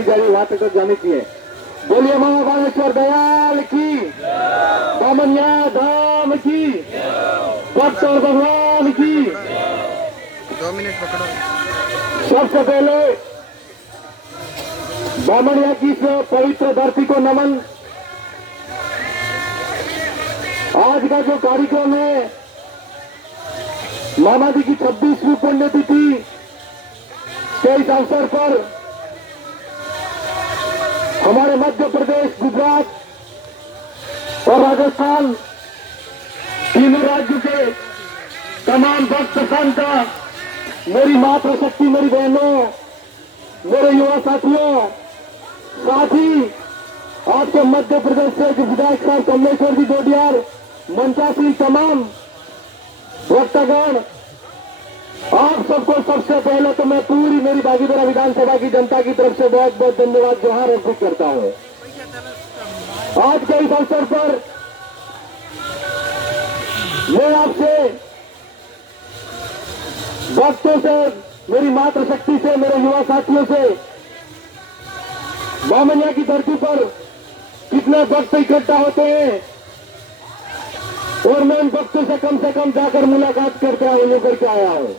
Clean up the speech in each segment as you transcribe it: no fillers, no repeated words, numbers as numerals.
कही जा रही है वहां तक जाने की है। बोलिए मामा बालेश्वर दयाल की, बामनिया धाम की, भक्त और भगवान की। 2 मिनट पकड़ो। सबसे पहले बामनिया की इस पवित्र धरती को नमन। आज का जो कार्यक्रम है मामा जी की 26वीं पुण्यतिथि के इस अवसर पर हमारे मध्य प्रदेश, गुजरात और राजस्थान तीनों राज्यों के तमाम भक्त संत, मेरी मातृशक्ति, मेरी बहनों, मेरे युवा साथियों, साथ ही आपके मध्य प्रदेश से जो विधायक साहब कमलेश्वर जी डोडियार, मंचासीन तमाम भक्तगण, आप सबको सबसे पहले तो मैं पूरी मेरी बागीपुरा विधानसभा की जनता की तरफ से बहुत बहुत धन्यवाद जोहार अर्पित करता हूं। आज के इस अवसर पर मैं आपसे, भक्तों से, मेरी मातृशक्ति से, मेरे युवा साथियों से बामनिया की धरती पर कितने भक्त इकट्ठा होते हैं और मैं उन भक्तों से कम जाकर मुलाकात करके लेकर के आया हूं।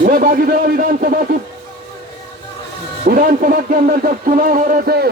मैं बागीपुरा विधानसभा के अंदर जब चुनाव हो रहे थे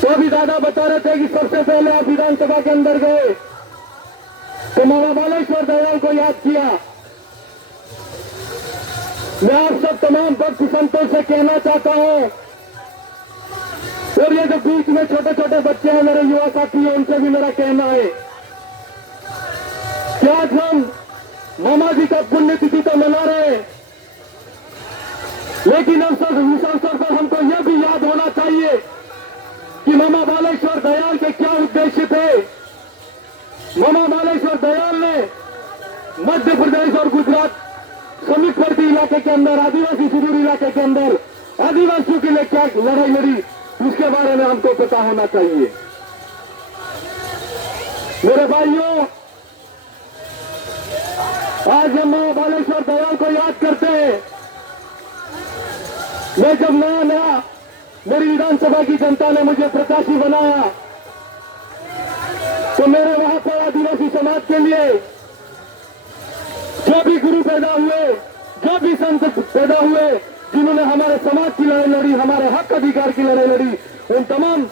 तो भी दादा बता रहे थे कि सबसे पहले आप विधानसभा के अंदर गए तो मामा बालेश्वर दयाल को याद किया। मैं आप सब तमाम भक्त संतों से कहना चाहता हूं, और ये जो बीच में छोटे छोटे बच्चे हैं, मेरे युवा साथी हैं, उनसे भी मेरा कहना है कि आज हम मामा जी का पुण्यतिथि तो मना रहे हैं, लेकिन इस अवसर पर हमको यह भी याद होना चाहिए कि मामा बालेश्वर दयाल के क्या उद्देश्य थे। मामा बालेश्वर दयाल ने मध्य प्रदेश और गुजरात समीपवर्ती इलाके के अंदर, आदिवासी सुदूर इलाके के अंदर आदिवासियों के लिए क्या लड़ाई लड़ी, उसके बारे में हमको पता होना चाहिए। मेरे भाइयों, आज हम मामा बालेश्वर दयाल को याद करते हैं। मैं जब नया मेरी विधानसभा की जनता ने मुझे प्रत्याशी बनाया तो मेरे वहां पर आदिवासी समाज के लिए जो भी गुरु पैदा हुए, जो भी संत पैदा हुए, जिन्होंने हमारे समाज की लड़ाई लड़ी, हमारे हक अधिकार की लड़ाई लड़ी, उन तमाम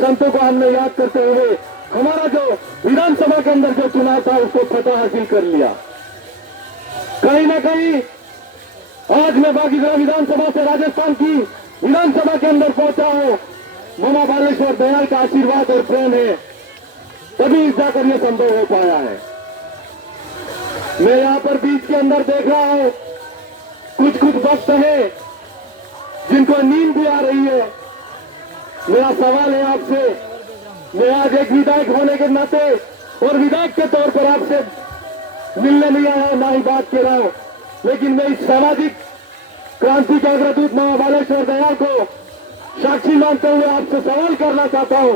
संतों को हमने याद करते हुए हमारा जो विधानसभा के अंदर जो चुनाव था उसको फतह हासिल कर लिया। कहीं ना कहीं आज मैं बागीपुरा विधानसभा से राजस्थान की विधानसभा के अंदर पहुंचा हूं, मामा बालेश्वर दयाल का आशीर्वाद और प्रेम है, तभी जाकर यह संभव हो पाया है। मैं यहां पर बीच के अंदर देख रहा हूं कुछ भक्त हैं जिनको नींद भी आ रही है। मेरा सवाल है आपसे, मैं आज एक विधायक होने के नाते और विधायक के तौर पर आपसे मिलने नहीं आया, ना ही बात कर रहा हूं, लेकिन मैं इस सामाजिक क्रांति के अग्रदूत मामा बालेश्वर दयाल को साक्षी मानते हुए आपसे सवाल करना चाहता हूं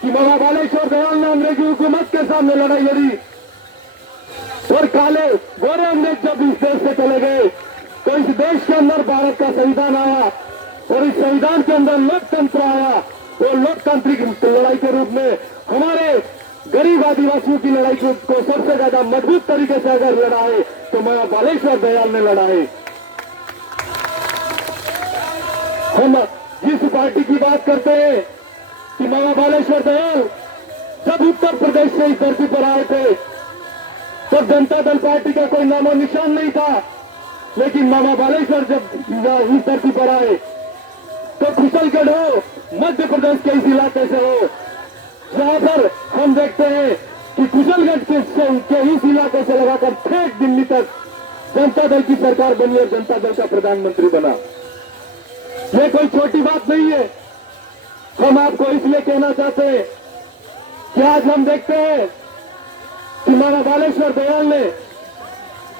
कि मामा बालेश्वर दयाल ने अंग्रेजी हुकूमत के सामने लड़ाई लड़ी और काले गोरे अंग्रेज जब इस देश से चले गए तो इस देश के अंदर भारत का संविधान आया और इस संविधान के अंदर लोकतंत्र आया और लोकतांत्रिक लड़ाई के रूप में हमारे गरीब आदिवासियों की लड़ाई को सबसे ज्यादा मजबूत तरीके से अगर लड़ा है तो मामा बालेश्वर दयाल ने लड़ा है। हम जिस पार्टी की बात करते हैं कि मामा बालेश्वर दयाल जब उत्तर प्रदेश से इस धरती पर आए थे तब जनता दल पार्टी का कोई नामो निशान नहीं था, लेकिन मामा बालेश्वर जब इस धरती पर आए तो कुशलगढ़ हो, मध्य प्रदेश के इस इलाके से हो, जहां पर हम देखते हैं कि कुशलगढ़ के इस इलाके से लगाकर ठेठ दिल्ली तक जनता दल की सरकार बनी और जनता दल का प्रधानमंत्री बना। ये कोई छोटी बात नहीं है। हम आपको इसलिए कहना चाहते हैं कि आज हम देखते हैं कि मामा बालेश्वर दयाल ने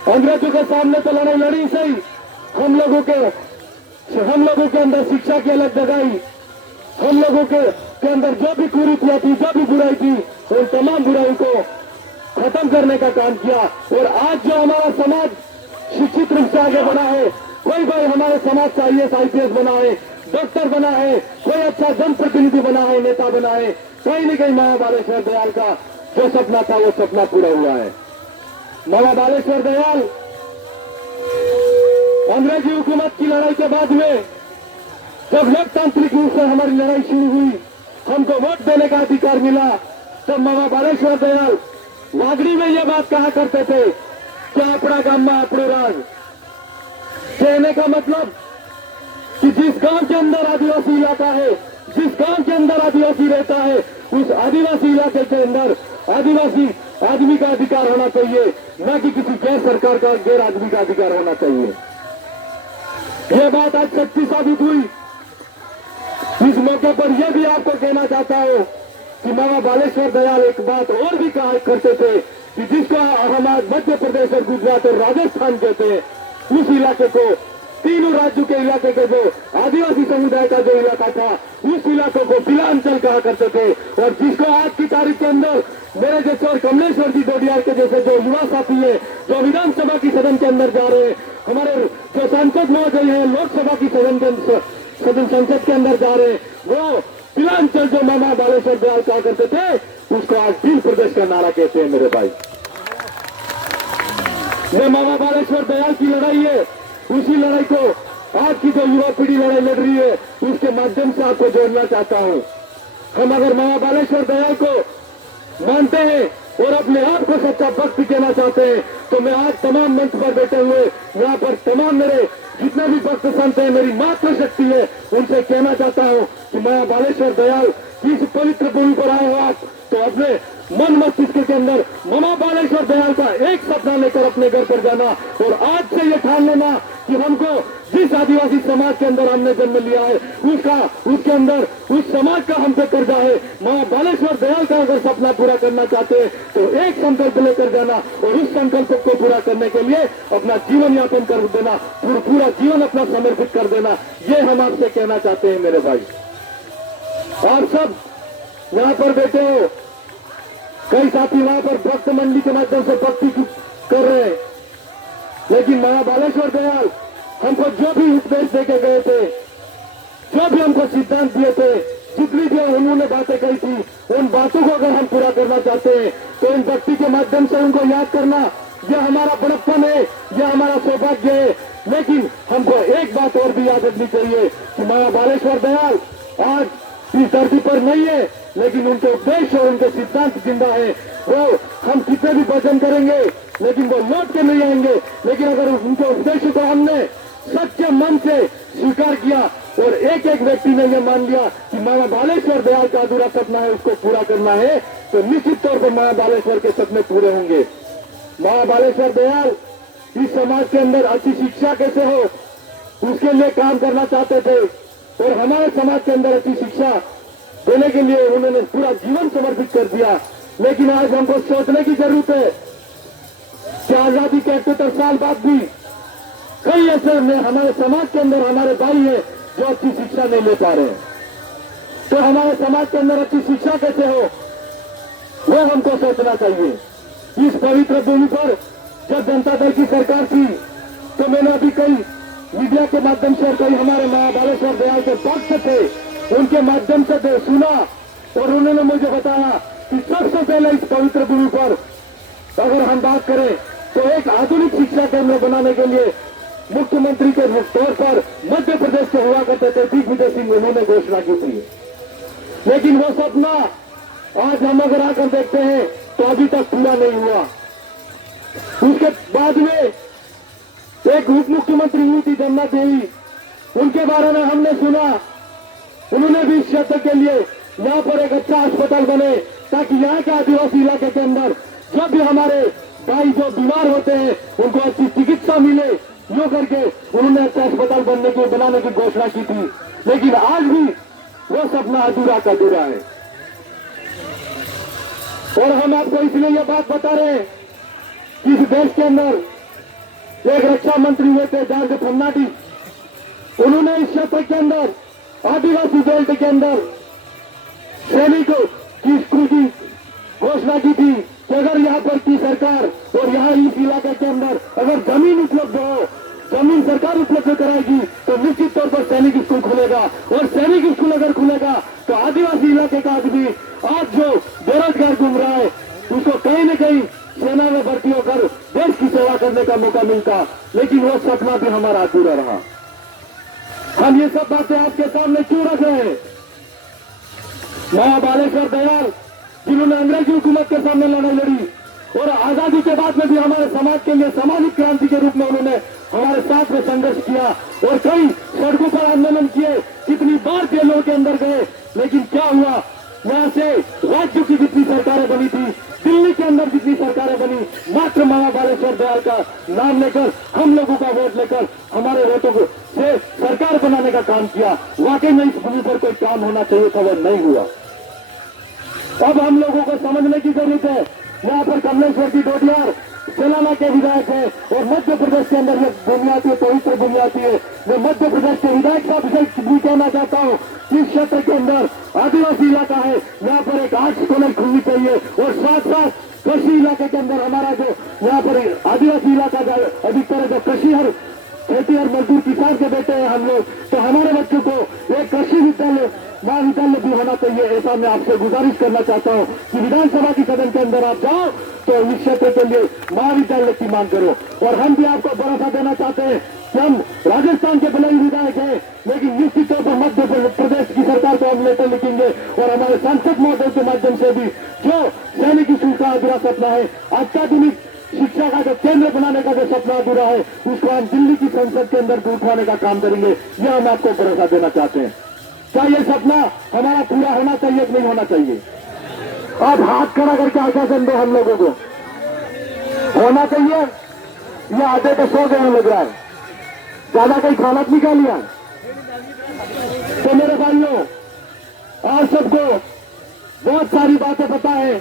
अंग्रेजों के सामने तो लड़ाई लड़ी सही, हम लोगों के अंदर शिक्षा की अलग जगाई, हम लोगों के अंदर जो भी कुरीतियां थी, जो भी बुराई थी, उन तमाम बुराई को खत्म करने का काम किया। और आज जो हमारा समाज शिक्षित रूप से आगे बढ़ा है, कोई भाई हमारे समाज से IAS IPS बना है, डॉक्टर बना है, कोई अच्छा जनप्रतिनिधि बना है, नेता बना है। कहीं न कहीं मामा बालेश्वर दयाल का जो सपना था वो सपना पूरा हुआ है। मामा बालेश्वर दयाल अंग्रेजी हुकूमत की लड़ाई के बाद में जब लोकतांत्रिक रूप से हमारी लड़ाई शुरू हुई, हमको वोट देने का अधिकार मिला, तब मामा बालेश्वर दयाल वागड़ी में ये बात कहा करते थे कि अपना गांव में अपनो राज। कहने का मतलब कि जिस गांव के अंदर आदिवासी इलाका है, जिस गांव के अंदर आदिवासी रहता है, उस आदिवासी इलाके के अंदर आदिवासी आदमी का अधिकार होना चाहिए, न कि किसी गैर सरकार का गैर आदमी का अधिकार होना चाहिए। यह बात आज सच्ची साबित हुई। इस मौके पर यह भी आपको कहना चाहता हूं कि मामा बालेश्वर दयाल एक बात और भी कहा करते थे कि जिसको हम आज मध्य प्रदेश और गुजरात और राजस्थान कहते हैं, उस इलाके को, तीनों राज्यों के इलाके के जो आदिवासी समुदाय का जो इलाका था, उस इलाकों को बिलांचल कहा करते थे। और जिसको आज की तारीख के अंदर मेरे जैसे और कमलेश्वर जी डोडियार के जैसे जो युवा साथी है, जो विधानसभा की सदन के अंदर जा रहे हैं, हमारे जो सांसद महोदय हैं लोकसभा की संसद के अंदर जा रहे हैं, वो बिलांचल जो मामा बालेश्वर दयाल कहा करते थे, उसको आज दिल प्रदेश का नारा कहते हैं। मेरे भाई, ये मामा बालेश्वर दयाल की लड़ाई है। उसी लड़ाई को आज की जो युवा पीढ़ी लड़ाई लड़ रही है, उसके माध्यम से आपको जोड़ना चाहता हूं। हम अगर मामा बालेश्वर दयाल को मानते हैं और अपने आप को सच्चा भक्त कहना चाहते हैं, तो मैं आज तमाम मंच पर बैठे हुए यहाँ पर तमाम मेरे जितने भी भक्त संत हैं, मेरी मात्र शक्ति है, उनसे कहना चाहता हूं कि मामा बालेश्वर दयाल की इस पवित्र भूमि पर आए हो आप, तो अपने मन मस्तिष्क के अंदर मामा बालेश्वर दयाल का एक सपना लेकर अपने घर पर जाना और आज से ये ठान लेना कि हमको जिस आदिवासी समाज के अंदर हमने जन्म लिया है, उसके अंदर उस समाज का हम पे कर्जा है। मामा बालेश्वर दयाल का अगर सपना पूरा करना चाहते हैं तो एक संकल्प लेकर जाना और उस संकल्प को पूरा करने के लिए अपना जीवन यापन कर देना, पूरा जीवन अपना समर्पित कर देना, ये हम आपसे कहना चाहते हैं मेरे भाई। आप सब यहाँ पर बैठे हो, कई साथी वहां पर भक्त मंडी के माध्यम से भक्ति कर रहे हैं, लेकिन मामा बालेश्वर दयाल हमको जो भी उपदेश देके गए थे, जो भी हमको सिद्धांत दिए थे, जितनी भी उन्होंने बातें कही थी, उन बातों को अगर हम पूरा करना चाहते हैं तो इन भक्ति के माध्यम से उनको याद करना, यह हमारा बड़प्पन है, यह हमारा सौभाग्य है। लेकिन हमको एक बात और भी याद रखनी चाहिए कि मामा बालेश्वर दयाल आज इस धरती पर नहीं है, लेकिन उनके उपदेश और उनके सिद्धांत जिंदा है। वो हम कितने भी भजन करेंगे लेकिन वो लौट के नहीं आएंगे। लेकिन अगर उनके उपदेश को हमने सच्चे मन से स्वीकार किया और एक एक व्यक्ति ने यह मान लिया कि मामा बालेश्वर दयाल का अधूरा सपना है, उसको पूरा करना है, तो निश्चित तौर पर मामा बालेश्वर के सपने पूरे होंगे। मामा बालेश्वर दयाल इस समाज के अंदर अच्छी शिक्षा कैसे हो उसके लिए काम करना चाहते थे और हमारे समाज के अंदर अच्छी शिक्षा देने के लिए उन्होंने पूरा जीवन समर्पित कर दिया। लेकिन आज हमको सोचने की जरूरत है कि आजादी के 78 साल बाद भी कई ऐसे हमारे समाज के अंदर हमारे भाई हैं जो अच्छी शिक्षा नहीं ले पा रहे हैं। तो हमारे समाज के अंदर अच्छी शिक्षा कैसे हो वो हमको सोचना चाहिए। इस पवित्र भूमि पर जब जनता दल की सरकार थी तो मैंने अभी कई मीडिया के माध्यम से और कई हमारे मामा बालेश्वर दयाल के भक्त थे उनके माध्यम से सुना और उन्होंने मुझे बताया कि सबसे पहले इस पवित्र भूमि पर अगर हम बात करें तो एक आधुनिक शिक्षा केंद्र बनाने के लिए मुख्यमंत्री के तौर पर मध्य प्रदेश के हुआ करते थे दिग्विजय सिंह, उन्होंने घोषणा की थी। लेकिन वो सपना आज हम अगर आकर देखते हैं तो अभी तक पूरा नहीं हुआ। उसके बाद में एक उप मुख्यमंत्री हुई थी जमुना देवी, उनके बारे में हमने सुना, उन्होंने भी इस क्षेत्र के लिए यहाँ पर एक अच्छा अस्पताल बने ताकि यहाँ के आदिवासी इलाके के अंदर जब भी हमारे भाई जो बीमार होते हैं उनको अच्छी चिकित्सा मिले, यूं करके उन्होंने अच्छा अस्पताल बनाने की घोषणा की थी। लेकिन आज भी वो सपना अधूरा का अधूरा है। और हम आपको इसलिए ये बात बता रहे हैं कि इस देश के अंदर एक रक्षा मंत्री हुए थे जॉर्ज फर्नांडिस, उन्होंने इस क्षेत्र के अंदर आदिवासी बेल्ट के अंदर सैनिकों की स्कूल की घोषणा की थी कि अगर यहाँ पर की सरकार और यहाँ इस इलाके के अंदर अगर जमीन उपलब्ध हो, जमीन सरकार उपलब्ध कराएगी तो निश्चित तौर पर सैनिक स्कूल खुलेगा, और सैनिक स्कूल अगर खुलेगा तो आदिवासी इलाके का आदमी आज जो बेरोजगार घूम रहा है उसको कहीं न कहीं सेना में भर्ती होकर देश की सेवा करने का मौका मिलता, लेकिन वो सपना भी हमारा अधूरा रहा। हम ये सब बातें आपके सामने क्यों रख रहे हैं? महाबालेश्वर दयाल जिन्होंने अंग्रेजी हुकूमत के सामने लड़ाई लड़ी और आजादी के बाद में भी हमारे समाज के लिए सामाजिक क्रांति के रूप में उन्होंने हमारे साथ में संघर्ष किया और कई सड़कों पर आंदोलन किए, कितनी बार जेलों के अंदर गए, लेकिन क्या हुआ? यहाँ से राज्य की जितनी सरकारें बनी थी, दिल्ली के अंदर जितनी सरकारें बनी, मात्र महाबालेश्वर दयाल का नाम लेकर, हम लोगों का वोट लेकर हमारे वोटों को से सरकार बनाने का काम किया। वाकई में इस भूमि पर कोई काम होना चाहिए था, वो नहीं हुआ। अब हम लोगों को समझने की जरूरत है। यहाँ पर कमलेश्वर जी डोडियार तेलंगाना के विधायक है और मध्य प्रदेश के अंदर ये भूमि आती है, पवित्र भूमि आती है। मैं मध्य प्रदेश के विधायक साहब से भी कहना चाहता हूँ, इस क्षेत्र के अंदर आदिवासी इलाका है, यहाँ पर एक आर्ट्स कॉलेज खुलनी चाहिए और साथ साथ कृषि इलाके के अंदर हमारा जो यहाँ पर आदिवासी इलाका का अधिकतर जो कृषि हर खेती और मजदूर किसान के बेटे हैं हम लोग, तो हमारे बच्चों को एक कृषि विद्यालय महाविद्यालय भी होना चाहिए। ऐसा मैं आपसे गुजारिश करना चाहता हूँ कि विधानसभा की सदन के अंदर आप जाओ तो इस क्षेत्र के लिए महाविद्यालय की मांग करो। और हम भी आपको भरोसा देना चाहते हैं कि हम राजस्थान के भले ही विधायक हैं, लेकिन निश्चित तौर पर मध्य प्रदेश की सरकार को हम लेटर लिखेंगे और हमारे सांसद महोदय के माध्यम से भी जो सैनिक स्कूल का अधूरा सपना है, अत्याधुनिक शिक्षा का जो केंद्र बनाने का जो सपना अधूरा है, उसको हम दिल्ली की संसद के अंदर उठाने का काम करेंगे। यह हम आपको भरोसा देना चाहते हैं। क्या ये सपना हमारा पूरा होना चाहिए कि नहीं होना चाहिए? अब हाथ खड़ा करके आश्वासन दो हम लोगों को, होना चाहिए या आधे तो सो गए लग रहा है, ज्यादा कहीं खाना नहीं खा लिया? तो मेरे भाइयों, आप सबको बहुत सारी बातें पता है,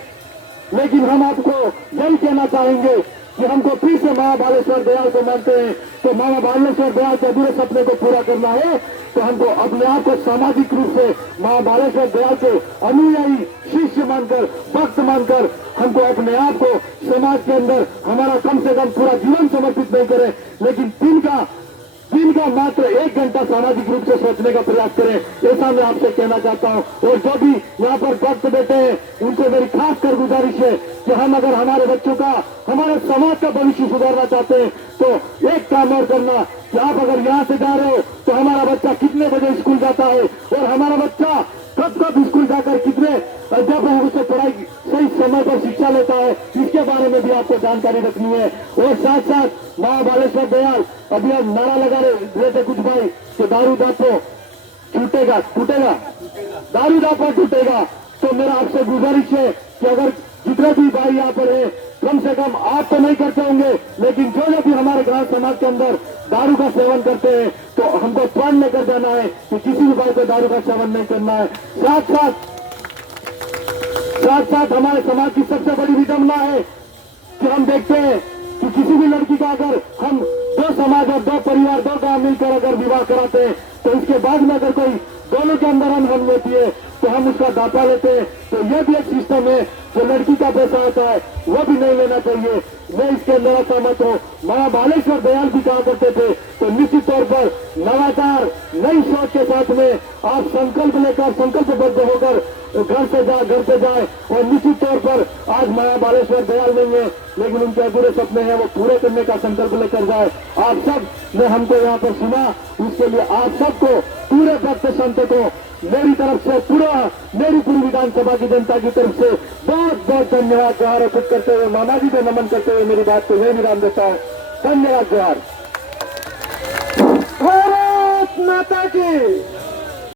लेकिन हम आपको यही कहना चाहेंगे कि हमको फिर से महाबालेश्वर दयाल को मानते हैं, तो महाबालेश्वर दयाल के अधूरे सपने को पूरा करना है तो हमको अपने आप को सामाजिक रूप से महाबालेश्वर दयाल के अनुयायी, शिष्य मानकर, भक्त मानकर हमको अपने आप को समाज के अंदर हमारा कम से कम पूरा जीवन समर्पित नहीं करें, लेकिन दिन का मात्र 1 घंटा सामाजिक रूप से सोचने का प्रयास करें। ऐसा मैं आपसे कहना चाहता हूं। और जो भी यहाँ पर भक्त बैठे हैं उनको मेरी खास कर गुजारिश है कि हम अगर हमारे बच्चों का, हमारे समाज का भविष्य सुधारना चाहते हैं तो एक काम और करना कि आप अगर यहाँ से जा रहे हो तो हमारा बच्चा कितने बजे स्कूल जाता है और हमारा बच्चा कब स्कूल जाकर कितने अध्यापकों से पढ़ाई सही समय पर शिक्षा लेता है, इसके बारे में भी आपको जानकारी रखनी है। और साथ साथ महाबालेश्वर दयाल अभी हम नारा लगा रहे थे कुछ भाई कि दारू दापो टूटेगा, दारू दापो टूटेगा। तो मेरा आपसे गुजारिश है कि अगर जितने भी भाई यहाँ पर है, कम से कम आप तो नहीं करते होंगे, लेकिन जो भी हमारे ग्राम समाज के अंदर दारू का सेवन करते हैं तो हमको प्रण लेकर जाना है कि किसी भी भाई को दारू का सेवन नहीं करना है। साथ साथ हमारे समाज की सबसे बड़ी विडंबना है कि हम देखते हैं कि किसी भी लड़की का अगर हम 2 समाज और 2 परिवार 2 गांव मिलकर अगर विवाह कराते हैं तो इसके बाद में अगर कोई दोनों के अंदर हम लेती है तो हम उसका दापा लेते हैं। तो यह भी एक सिस्टम है, जो लड़की का पैसा होता है वो भी नहीं लेना चाहिए। मैं इसके अंदर असहमत हूँ। महाबालेश्वर दयाल भी कहा करते थे, तो निश्चित तौर पर नवाचार, नई सोच के साथ में आप संकल्प लेकर, संकल्पबद्ध होकर घर से जाए और निश्चित तौर पर आज महाबालेश्वर दयाल नहीं है, लेकिन उनके अधूरे सपने हैं, वो पूरे करने का संकल्प लेकर जाए। आप सब ने हमको यहाँ पर सुना, उसके लिए आप सबको, पूरे भक्त संत को मेरी तरफ से, मेरी पूरी विधानसभा की जनता की तरफ से बहुत बहुत धन्यवाद जोहार अर्पित करते हुए, मामा जी को नमन करते हुए मेरी बात को यही विराम देता हूँ। धन्यवाद, जोहार। भारत माता की।